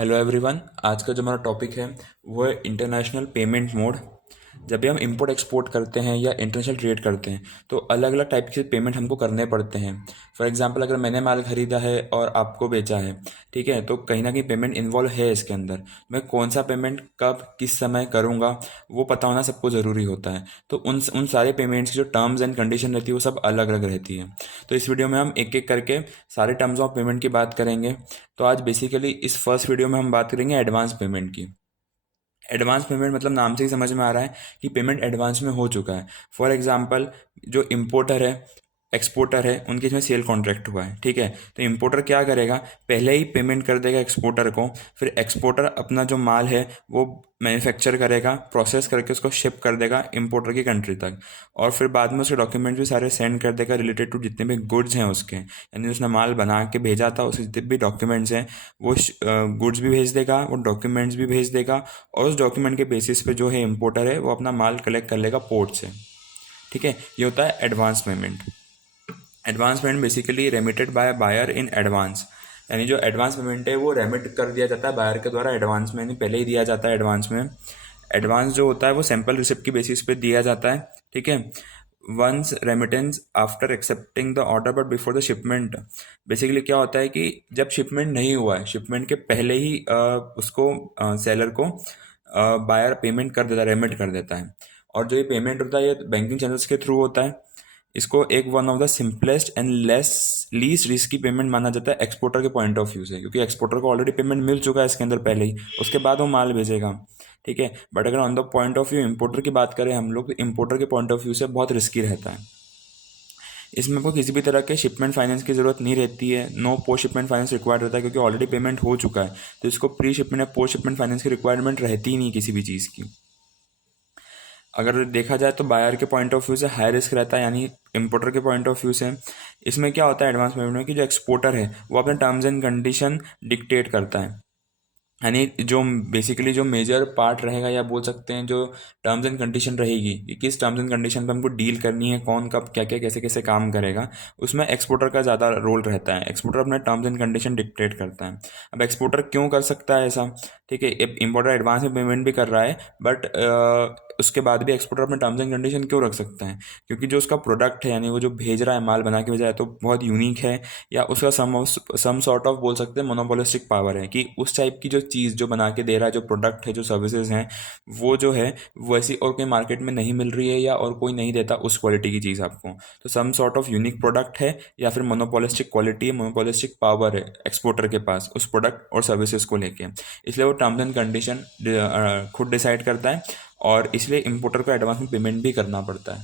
Hello everyone. आज का जो हमारा टॉपिक है वो है इंटरनेशनल पेमेंट मोड। जब भी हम इंपोर्ट एक्सपोर्ट करते हैं या इंटरनेशनल ट्रेड करते हैं तो अलग अलग टाइप के पेमेंट हमको करने पड़ते हैं। फॉर एग्जांपल, अगर मैंने माल खरीदा है और आपको बेचा है, ठीक है, तो कहीं ना कहीं पेमेंट इन्वॉल्व है इसके अंदर। मैं कौन सा पेमेंट कब किस समय करूँगा वो पता होना सबको ज़रूरी होता है। तो उन सारे पेमेंट्स की जो टर्म्स एंड कंडीशन रहती है वो सब अलग अलग रहती है। तो इस वीडियो में हम एक एक करके सारे टर्म्स ऑफ पेमेंट की बात करेंगे। तो आज बेसिकली इस फर्स्ट वीडियो में हम बात करेंगे एडवांस पेमेंट की। एडवांस पेमेंट मतलब नाम से ही समझ में आ रहा है कि पेमेंट एडवांस में हो चुका है। फॉर एग्जांपल, जो इम्पोर्टर है, एक्सपोर्टर है, उनके इसमें सेल कॉन्ट्रैक्ट हुआ है, ठीक है। तो इम्पोर्टर क्या करेगा, पहले ही पेमेंट कर देगा एक्सपोर्टर को। फिर एक्सपोर्टर अपना जो माल है वो मैन्युफैक्चर करेगा, प्रोसेस करके उसको शिप कर देगा इम्पोर्टर की कंट्री तक। और फिर बाद में उसके डॉक्यूमेंट्स भी सारे सेंड कर देगा रिलेटेड टू जितने भी गुड्स हैं उसके, यानी उसने माल बना के भेजा था उसके जितने भी डॉक्यूमेंट्स हैं वो गुड्स भी भेज देगा, वो डॉक्यूमेंट्स भी भेज देगा। और उस डॉक्यूमेंट के बेसिस पे जो है इम्पोर्टर है वो अपना माल कलेक्ट कर लेगा पोर्ट से, ठीक है। ये होता है advance payment. Advance payment basically remitted by buyer in advance, यानी जो एडवांस पेमेंट है वो रेमिट कर दिया जाता है बायर के द्वारा एडवांस में, यानी पहले ही दिया जाता है एडवांस में। एडवांस जो होता है वो सैम्पल रिसिप्ट की बेसिस पे दिया जाता है, ठीक है। Once remittance after accepting the order but before the shipment. Basically क्या होता है कि जब शिपमेंट नहीं हुआ है, शिपमेंट के पहले ही उसको सेलर को बायर पेमेंट कर देता है, रेमिट कर देता है। और जो ये पेमेंट होता है ये बैंकिंग चैनल्स के थ्रू होता है। इसको एक one of the simplest and less least risky payment माना जाता है एक्सपोर्टर के पॉइंट ऑफ व्यू से, क्योंकि एक्सपोर्टर को ऑलरेडी पेमेंट मिल चुका है इसके अंदर पहले ही, उसके बाद वो माल भेजेगा, ठीक है। बट अगर on the point of view importer की बात करें हम लोग, तो इम्पोर्टर के पॉइंट ऑफ व्यू से बहुत रिस्की रहता है। इसमें आपको किसी भी तरह के शिपमेंट फाइनेंस की जरूरत नहीं रहती है, no post shipment finance required रहता है, क्योंकि ऑलरेडी पेमेंट हो चुका है। तो इसको प्री शिपमेंट या पोस्ट शिपमेंट फाइनेंस की रिक्वायरमेंट रहती ही नहीं किसी भी चीज़ की। अगर देखा जाए तो बायर के पॉइंट ऑफ व्यू से हाई रिस्क रहता है, यानी इंपोर्टर के पॉइंट ऑफ व्यू से इसमें क्या होता है एडवांस पेमेंट में कि जो एक्सपोर्टर है वो अपने टर्म्स एंड कंडीशन डिक्टेट करता है। यानी जो बेसिकली जो मेजर पार्ट रहेगा, या बोल सकते हैं जो टर्म्स एंड कंडीशन रहेगी कि किस टर्म्स एंड कंडीशन पर हमको डील करनी है, कौन कब क्या क्या कैसे कैसे काम करेगा, उसमें एक्सपोर्टर का ज़्यादा रोल रहता है। एक्सपोर्टर अपने टर्म्स एंड कंडीशन डिक्टेट करता है। अब एक्सपोर्टर क्यों कर सकता है ऐसा, ठीक है। इम्पोर्टर एडवांस में पेमेंट भी कर रहा है, बट उसके बाद भी एक्सपोर्टर अपने टर्म्स एंड कंडीशन क्यों रख सकता है, क्योंकि जो उसका प्रोडक्ट है, यानी वो जो भेज रहा है, माल बना के भेजा है, तो बहुत यूनिक है, या उसका सम सॉर्ट ऑफ बोल सकते हैं मोनोपोलिस्टिक पावर है, कि उस टाइप की जो चीज़ जो बना के दे रहा है, जो प्रोडक्ट है, जो सर्विसेज हैं, वो जो है वैसी और कोई मार्केट में नहीं मिल रही है, या और कोई नहीं देता उस क्वालिटी की चीज़ आपको। तो some sort of unique product है, या फिर मोनोपोलिस्टिक क्वालिटी है, मोनोपोलिस्टिक पावर है एक्सपोर्टर के पास उस प्रोडक्ट और सर्विसेज को लेके। इसलिए वो टर्म्स एंड कंडीशन खुद डिसाइड करता है, और इसलिए इम्पोर्टर को एडवांस में पेमेंट भी करना पड़ता है।